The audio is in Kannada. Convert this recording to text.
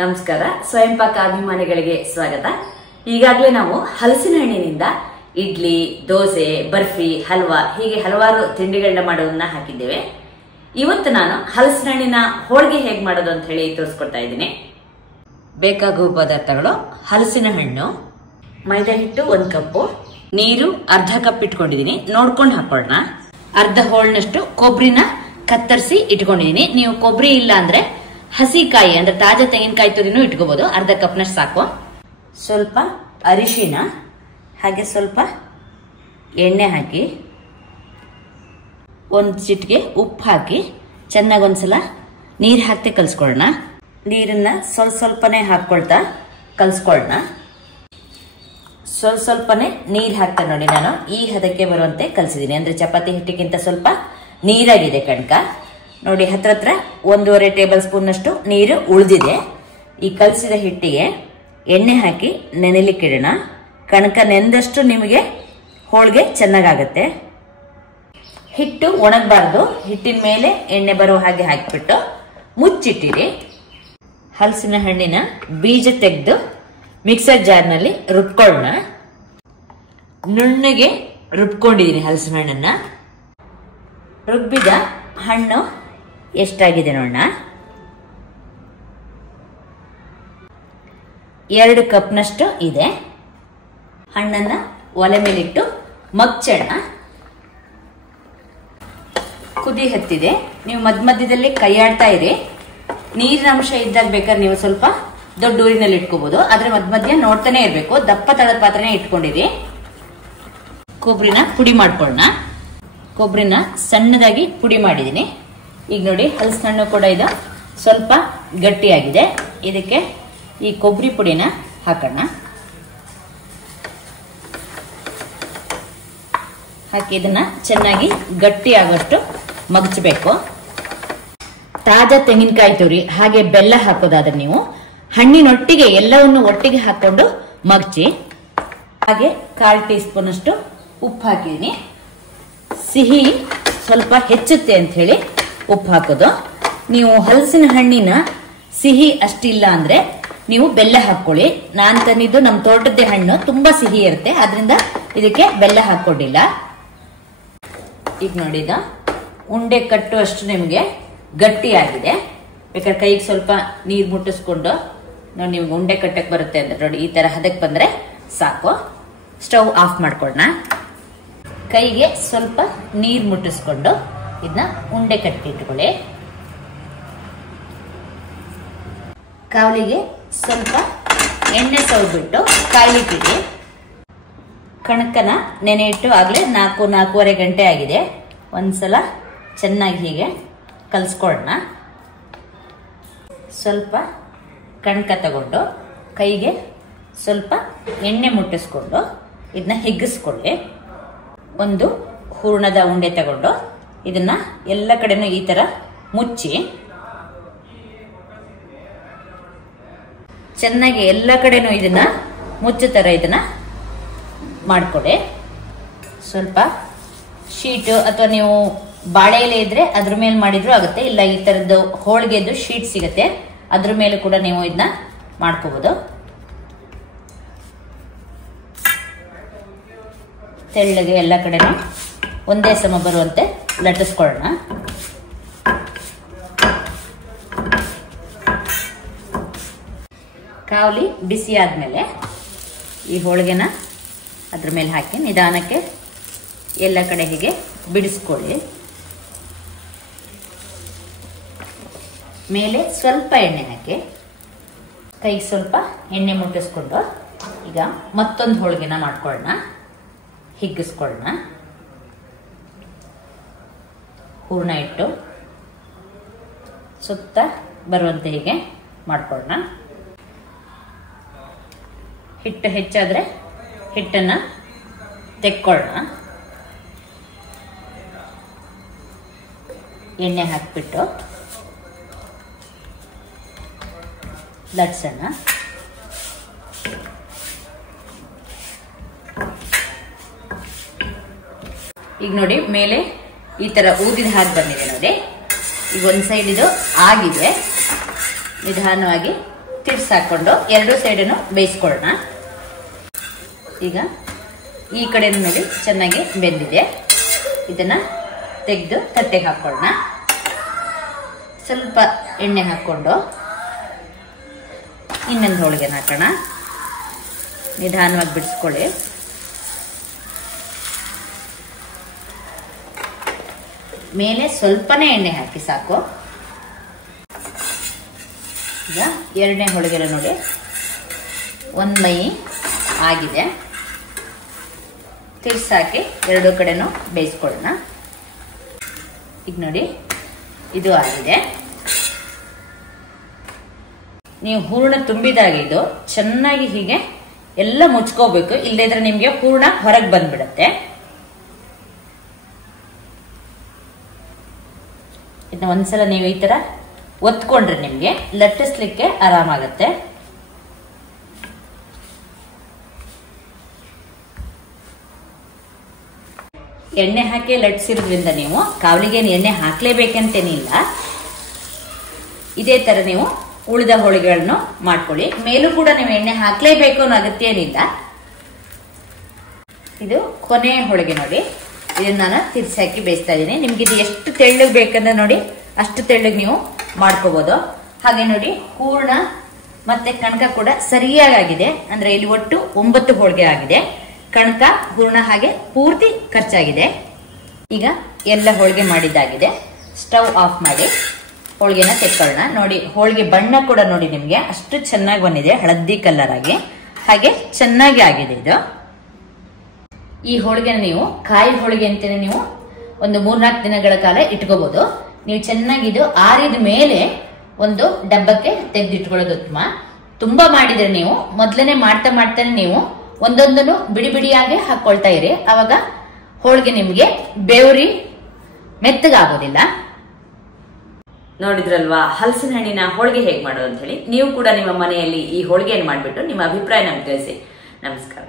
ನಮಸ್ಕಾರ. ಸ್ವಯಂ ಪಾಕ ಅಭಿಮಾನಿಗಳಿಗೆ ಸ್ವಾಗತ. ಈಗಾಗಲೇ ನಾವು ಹಲಸಿನ ಹಣ್ಣಿನಿಂದ ಇಡ್ಲಿ, ದೋಸೆ, ಬರ್ಫಿ, ಹಲ್ವಾ ಹೀಗೆ ಹಲವಾರು ತಿಂಡಿಗಳನ್ನ ಮಾಡೋದನ್ನ ಹಾಕಿದ್ದೇವೆ. ಇವತ್ತು ನಾನು ಹಲಸಿನ ಹಣ್ಣಿನ ಹೋಳಿಗೆ ಹೇಗೆ ಮಾಡೋದು ಅಂತ ಹೇಳಿ ತೋರಿಸ್ಕೊಡ್ತಾ ಇದ್ದೀನಿ. ಬೇಕಾಗುವ ಪದಾರ್ಥಗಳು: ಹಲಸಿನ ಹಣ್ಣು, ಮೈದಾ ಹಿಟ್ಟು 1 ಕಪ್ಪು, ನೀರು ಅರ್ಧ ಕಪ್ ಇಟ್ಕೊಂಡಿದೀನಿ, ನೋಡ್ಕೊಂಡು ಹಾಕೊಳ್ಳೋಣ. ಅರ್ಧ ಹೋಳ್ನಷ್ಟು ಕೊಬ್ಬರಿನ ಕತ್ತರಿಸಿ ಇಟ್ಕೊಂಡಿದೀನಿ. ನೀವು ಕೊಬ್ಬರಿ ಇಲ್ಲ ಅಂದ್ರೆ ಹಸಿಕಾಯಿ ಅಂದ್ರೆ ತಾಜಾ ತೆಂಗಿನಕಾಯಿ ತುರಿನೂ ಇಟ್ಕೋಬಹುದು. ಅರ್ಧ ಕಪ್ನಷ್ಟು ಸಾಕು. ಸ್ವಲ್ಪ ಅರಿಶಿನ, ಹಾಗೆ ಸ್ವಲ್ಪ ಎಣ್ಣೆ ಹಾಕಿ, 1 ಚಿಟಿಕೆ ಉಪ್ಪು ಹಾಕಿ ಚೆನ್ನಾಗಿ ಒಂದ್ಸಲ ನೀರು ಹಾಕ್ತೆ ಕಲ್ಸ್ಕೊಳ್ಳೋಣ. ನೀರನ್ನ ಸ್ವಲ್ಪನೇ ಹಾಕೊಳ್ತಾ ಕಲ್ಸ್ಕೊಳ್ಳೋಣ. ಸ್ವಲ್ಪನೇ ನೀರ್ ಹಾಕ್ತಾ ನೋಡಿ, ನಾನು ಈ ಹದಕ್ಕೆ ಬರುವಂತೆ ಕಲ್ಸಿದೀನಿ. ಅಂದ್ರೆ ಚಪಾತಿ ಹಿಟ್ಟಿಗಿಂತ ಸ್ವಲ್ಪ ನೀರಾಗಿದೆ ಕಣಕ ನೋಡಿ. ಹತ್ರ 1.5 ಟೇಬಲ್ ಸ್ಪೂನ್ ನಷ್ಟು ನೀರು ಉಳಿದಿದೆ. ಈ ಕಲಸಿದ ಹಿಟ್ಟಿಗೆ ಎಣ್ಣೆ ಹಾಕಿ ನೆನೆಲಿಕ್ಕಿಡೋಣ. ಕಣಕ ನೆಂದಷ್ಟು ನಿಮಗೆ ಹೋಳಿಗೆ ಚೆನ್ನಾಗಾಗತ್ತೆ. ಹಿಟ್ಟು ಒಣಗಬಾರ್ದು. ಹಿಟ್ಟಿನ ಮೇಲೆ ಎಣ್ಣೆ ಬರೋ ಹಾಗೆ ಹಾಕಿಬಿಟ್ಟು ಮುಚ್ಚಿಟ್ಟಿರಿ. ಹಲಸಿನ ಹಣ್ಣಿನ ಬೀಜ ತೆಗೆದು ಮಿಕ್ಸರ್ ಜಾರ್ನಲ್ಲಿ ರುಬ್ಕೊಳ್ಳೋಣ. ನುಣ್ಣಗೆ ರುಬ್ಕೊಂಡಿದ್ದೀನಿ ಹಲಸಿನ ಹಣ್ಣನ್ನ. ರುಬ್ಬಿದ ಹಣ್ಣು ಎಷ್ಟಾಗಿದೆ ನೋಡೋಣ. 2 ಕಪ್ನಷ್ಟು ಇದೆ. ಹಣ್ಣನ್ನ ಒಲೆ ಮೇಲಿಟ್ಟು ಮಗ್ಚೋಣ. ಕುದಿ ಹತ್ತಿದೆ. ನೀವು ಮಧ್ಯದಲ್ಲಿ ಕೈಯಾಡ್ತಾ ಇರಿ. ನೀರಿನ ಅಂಶ ಇದ್ದಾಗ ಬೇಕಾದ್ರೆ ನೀವು ಸ್ವಲ್ಪ ದೊಡ್ಡ ಊರಿನಲ್ಲಿ ಇಟ್ಕೋಬಹುದು. ಆದ್ರೆ ಮಧ್ಯ ನೋಡ್ತಾನೆ ಇರಬೇಕು. ದಪ್ಪ ತಳದ ಪಾತ್ರೆನೇ ಇಟ್ಕೊಂಡಿರಿ. ಕೊಬ್ಬರಿನ ಪುಡಿ ಮಾಡ್ಕೊಳ್ಳೋಣ. ಕೊಬ್ಬರಿನ ಸಣ್ಣದಾಗಿ ಪುಡಿ ಮಾಡಿದೀನಿ. ಈಗ ನೋಡಿ, ಹಲಸಿನ ಹಣ್ಣು ಕೂಡ ಇದು ಸ್ವಲ್ಪ ಗಟ್ಟಿಯಾಗಿದೆ. ಇದಕ್ಕೆ ಈ ಕೊಬ್ಬರಿ ಪುಡಿನ ಹಾಕೋಣ. ಹಾಕಿ ಇದನ್ನ ಚೆನ್ನಾಗಿ ಗಟ್ಟಿ ಆಗೋಷ್ಟು ಮಗ್ಚಬೇಕು. ತಾಜಾ ತೆಂಗಿನಕಾಯಿ ತುರಿ ಹಾಗೆ ಬೆಲ್ಲ ಹಾಕೋದಾದ್ರೆ ನೀವು ಹಣ್ಣಿನೊಟ್ಟಿಗೆ ಎಲ್ಲವನ್ನು ಒಟ್ಟಿಗೆ ಹಾಕೊಂಡು ಮಗ್ಚಿ. ಹಾಗೆ 1/4 ಟೀ ಸ್ಪೂನ್ ಅಷ್ಟು ಉಪ್ಪು ಹಾಕಿದೀನಿ. ಸಿಹಿ ಸ್ವಲ್ಪ ಹೆಚ್ಚುತ್ತೆ ಅಂತ ಹೇಳಿ ಉಪ್ಪು ಹಾಕೋದು. ನೀವು ಹಲಸಿನ ಹಣ್ಣಿನ ಸಿಹಿ ಅಷ್ಟಿಲ್ಲ ಅಂದ್ರೆ ನೀವು ಬೆಲ್ಲ ಹಾಕೊಳ್ಳಿ. ನಾನ್ ತಂದಿದ್ದು ನಮ್ಮ ತೋಟದ ಹಣ್ಣು ತುಂಬಾ ಸಿಹಿ ಇರುತ್ತೆ, ಆದ್ರಿಂದ ಇದಕ್ಕೆ ಬೆಲ್ಲ ಹಾಕೊಂಡಿಲ್ಲ. ಈಗ ನೋಡಿದ ಉಂಡೆ ಕಟ್ಟುವಷ್ಟು ನಿಮ್ಗೆ ಗಟ್ಟಿಯಾಗಿದೆ. ಬೇಕಾದ್ರೆ ಕೈಗೆ ಸ್ವಲ್ಪ ನೀರು ಮುಟ್ಟಿಸ್ಕೊಂಡು ನೋಡಿ, ನಿಮ್ಗೆ ಉಂಡೆ ಕಟ್ಟಕ್ ಬರುತ್ತೆ ಅಂದ್ರೆ ನೋಡಿ, ಈ ತರ ಹದಕ್ಕೆ ಬಂದ್ರೆ ಸಾಕು. ಸ್ಟವ್ ಆಫ್ ಮಾಡ್ಕೊಳ್ಳೋಣ. ಕೈಗೆ ಸ್ವಲ್ಪ ನೀರು ಮುಟ್ಟಿಸ್ಕೊಂಡು ಇದನ್ನ ಉಂಡೆ ಕಟ್ಟಿಟ್ಕೊಳ್ಳಿ. ಕಾವಲಿಗೆ ಸ್ವಲ್ಪ ಎಣ್ಣೆ ಸವರ್ಬಿಟ್ಟು ಕಾಯ್ಲಿಟ್ಟಿಡಿ. ಕಣಕನ ನೆನೆ ಇಟ್ಟು ಆಗ್ಲೇ 4-4.5 ಗಂಟೆ ಆಗಿದೆ. ಒಂದ್ಸಲ ಚೆನ್ನಾಗಿ ಹೀಗೆ ಕಲ್ಸ್ಕೊಳ್ಳೋಣ. ಸ್ವಲ್ಪ ಕಣಕ ತಗೊಂಡು ಕೈಗೆ ಸ್ವಲ್ಪ ಎಣ್ಣೆ ಮುಟ್ಟಿಸ್ಕೊಂಡು ಇದನ್ನ ಹಿಗ್ಗಿಸ್ಕೊಳ್ಳಿ. ಒಂದು ಹೂರ್ಣದ ಉಂಡೆ ತಗೊಂಡು ಇದನ್ನ ಎಲ್ಲ ಕಡೆನೂ ಈ ತರ ಮುಚ್ಚಿ ಚೆನ್ನಾಗಿ ಎಲ್ಲ ಕಡೆನೂ ಇದನ್ನ ಮುಚ್ಚೋ ತರ ಇದನ್ನ ಮಾಡ್ಕೊಳ್ಳಿ. ಸ್ವಲ್ಪ ಶೀಟ್ ಅಥವಾ ನೀವು ಬಾಳೆ ಎಲೆ ಇದ್ರೆ ಅದ್ರ ಮೇಲೆ ಮಾಡಿದ್ರು ಆಗುತ್ತೆ. ಇಲ್ಲ ಈ ತರದ್ದು ಹೋಳಿಗೆದು ಶೀಟ್ ಸಿಗುತ್ತೆ, ಅದ್ರ ಮೇಲೆ ಕೂಡ ನೀವು ಇದನ್ನ ಮಾಡ್ಕೋಬಹುದು. ತೆಳ್ಳಗೆ ಎಲ್ಲ ಕಡೆನೂ ಒಂದೇ ಸಮ ಬರುವಂತೆ ಲಟ್ಟಿಸ್ಕೊಳ್ಳೋಣ. ಕಾವಲಿ ಬಿಸಿ ಆದ್ಮೇಲೆ ಈ ಹೋಳಿಗೆನ ಅದ್ರ ಮೇಲೆ ಹಾಕಿ ನಿಧಾನಕ್ಕೆ ಎಲ್ಲ ಕಡೆ ಹೀಗೆ ಬಿಡಿಸ್ಕೊಳ್ಳಿ. ಮೇಲೆ ಸ್ವಲ್ಪ ಎಣ್ಣೆ ಹಾಕಿ ಕೈಗೆ ಸ್ವಲ್ಪ ಎಣ್ಣೆ ಮುಟ್ಟಿಸ್ಕೊಂಡು ಈಗ ಮತ್ತೊಂದು ಹೋಳಿಗೆನ ಮಾಡ್ಕೊಳ್ಳೋಣ. ಹಿಗ್ಗಿಸ್ಕೊಳ್ಳೋಣ. ಹೂರ್ಣ ಇಟ್ಟು ಸುತ್ತ ಬರುವಂತೆ ಹೀಗೆ ಮಾಡ್ಕೊಳ್ಳೋಣ. ಹಿಟ್ಟು ಹೆಚ್ಚಾದ್ರೆ ಹಿಟ್ಟನ್ನ ತೆಕ್ಕೊಳ್ಳೋಣ. ಎಣ್ಣೆ ಹಾಕ್ಬಿಟ್ಟು ಲಟ್ಸೋಣ. ಈಗ ನೋಡಿ, ಮೇಲೆ ಈ ತರ ಊದಿದ ಹಾಗೆ ಬಂದಿದೆ ನೋಡಿ. ಈಗ ಒಂದ್ ಸೈಡ್ ಇದು ಆಗಿದೆ. ನಿಧಾನವಾಗಿ ತಿರ್ಸಾಕೊಂಡು ಎರಡು ಸೈಡನ್ನು ಬೇಯಿಸ್ಕೊಳ್ಳೋಣ. ಈಗ ಈ ಕಡೆ ನೋಡಿ ಚೆನ್ನಾಗಿ ಬೆಂದಿದೆ. ಇದನ್ನ ತೆಗೆದು ತಟ್ಟೆಗೆ ಹಾಕೊಳ್ಳೋಣ. ಸ್ವಲ್ಪ ಎಣ್ಣೆ ಹಾಕೊಂಡು ಇನ್ನೊಂದು ಹೋಳಿಗೆನ ಹಾಕೋಣ. ನಿಧಾನವಾಗಿ ಬಿಡಿಸ್ಕೊಳ್ಳಿ. ಮೇಲೆ ಸ್ವಲ್ಪನೇ ಎಣ್ಣೆ ಹಾಕಿ ಸಾಕು. ಈಗ ಎರಡನೇ ಹೋಳಿಗೆ ನೋಡಿ ಒಂದ್ ಮೈ ಆಗಿದೆ. ತಿರ್ಸಾಕಿ ಎರಡು ಕಡೆನೂ ಬೇಯಿಸ್ಕೊಳ್ಳೋಣ. ಈಗ ನೋಡಿ ಇದು ಆಗಿದೆ. ನೀವು ಹೂರ್ಣ ತುಂಬಿದಾಗ ಇದು ಚೆನ್ನಾಗಿ ಹೀಗೆ ಎಲ್ಲ ಮುಚ್ಕೋಬೇಕು, ಇಲ್ಲದಿದ್ರೆ ನಿಮ್ಗೆ ಹೂರ್ಣ ಹೊರಗೆ ಬಂದ್ಬಿಡತ್ತೆ. ಇದನ್ನ ಒಂದ್ಸಲ ನೀವು ಈ ತರ ಒತ್ಕೊಂಡ್ರೆ ನಿಮ್ಗೆ ಲಟ್ಟಿಸ್ಲಿಕ್ಕೆ ಆರಾಮಾಗತ್ತೆ. ಎಣ್ಣೆ ಹಾಕಿ ಲಟ್ಸಿರೋದ್ರಿಂದ ನೀವು ಕಾವಲಿಗೇನು ಎಣ್ಣೆ ಹಾಕ್ಲೇಬೇಕಂತೇನಿಲ್ಲ. ಇದೇ ತರ ನೀವು ಉಳಿದ ಹೋಳಿಗೆಗಳನ್ನು ಮಾಡ್ಕೊಳ್ಳಿ. ಮೇಲೂ ಕೂಡ ನೀವು ಎಣ್ಣೆ ಹಾಕ್ಲೇಬೇಕು ಅನ್ನೋ ಅಗತ್ಯ ಏನಿಲ್ಲ. ಇದು ಕೊನೆಯ ಹೋಳಿಗೆ ನೋಡಿ. ಇದನ್ನ ನಾನು ತಿರ್ಸಿ ಹಾಕಿ ಬೇಯಿಸ್ತಾ ಇದ್ದೀನಿ. ನಿಮ್ಗೆ ಇದು ಎಷ್ಟು ತೆಳ್ಳಗೆ ಬೇಕಂದ್ರೆ ನೋಡಿ ಅಷ್ಟು ತೆಳ್ಳಗೆ ನೀವು ಮಾಡ್ಕೋಬಹುದು. ಹಾಗೆ ನೋಡಿ ಹೂರ್ಣ ಮತ್ತೆ ಕಣಕ ಕೂಡ ಸರಿಯಾಗಿ ಆಗಿದೆ. ಅಂದ್ರೆ ಇಲ್ಲಿ ಒಟ್ಟು 9 ಹೋಳಿಗೆ ಆಗಿದೆ. ಕಣಕ ಹೂರ್ಣ ಹಾಗೆ ಪೂರ್ತಿ ಖರ್ಚಾಗಿದೆ. ಈಗ ಎಲ್ಲ ಹೋಳಿಗೆ ಮಾಡಿದ್ದಾಗಿದೆ. ಸ್ಟವ್ ಆಫ್ ಮಾಡಿ ಹೋಳಿಗೆನ ತೆಕ್ಕೊಳ್ಳೋಣ. ನೋಡಿ ಹೋಳಿಗೆ ಬಣ್ಣ ಕೂಡ ನೋಡಿ ನಿಮ್ಗೆ ಅಷ್ಟು ಚೆನ್ನಾಗಿ ಬಂದಿದೆ, ಹಳದಿ ಕಲರ್ ಆಗಿ. ಹಾಗೆ ಚೆನ್ನಾಗಿ ಆಗಿದೆ ಇದು. ಈ ಹೋಳಿಗೆನ ನೀವು ಕಾಯಿ ಹೋಳಿಗೆ ಅಂತಾನೆ ನೀವು ಒಂದು 3-4 ದಿನಗಳ ಕಾಲ ಇಟ್ಕೋಬಹುದು. ನೀವು ಚೆನ್ನಾಗಿ ಇದು ಆರಿದ ಮೇಲೆ ಒಂದು ಡಬ್ಬಕ್ಕೆ ತೆಗೆದಿಟ್ಕೊಳ್ಳೋದು ಉತ್ತಮ. ತುಂಬಾ ಮಾಡಿದ್ರೆ ನೀವು ಮೊದಲನೇ ಮಾಡ್ತಾನೆ ನೀವು ಒಂದೊಂದನ್ನು ಬಿಡಿ ಬಿಡಿಯಾಗಿ ಹಾಕೊಳ್ತಾ ಇರಿ. ಅವಾಗ ಹೋಳಿಗೆ ನಿಮ್ಗೆ ಬೇವ್ರಿ ಮೆತ್ತಗಾಗೋದಿಲ್ಲ. ನೋಡಿದ್ರಲ್ವಾ ಹಲಸಿನ ಹಣ್ಣಿನ ಹೋಳಿಗೆ ಹೇಗೆ ಮಾಡೋದು ಅಂತ ಹೇಳಿ. ನೀವು ಕೂಡ ನಿಮ್ಮ ಮನೆಯಲ್ಲಿ ಈ ಹೋಳಿಗೆಯನ್ನು ಮಾಡಿಬಿಟ್ಟು ನಿಮ್ಮ ಅಭಿಪ್ರಾಯ ನಮ್ಗೆ ತಿಳಿಸಿ. ನಮಸ್ಕಾರ.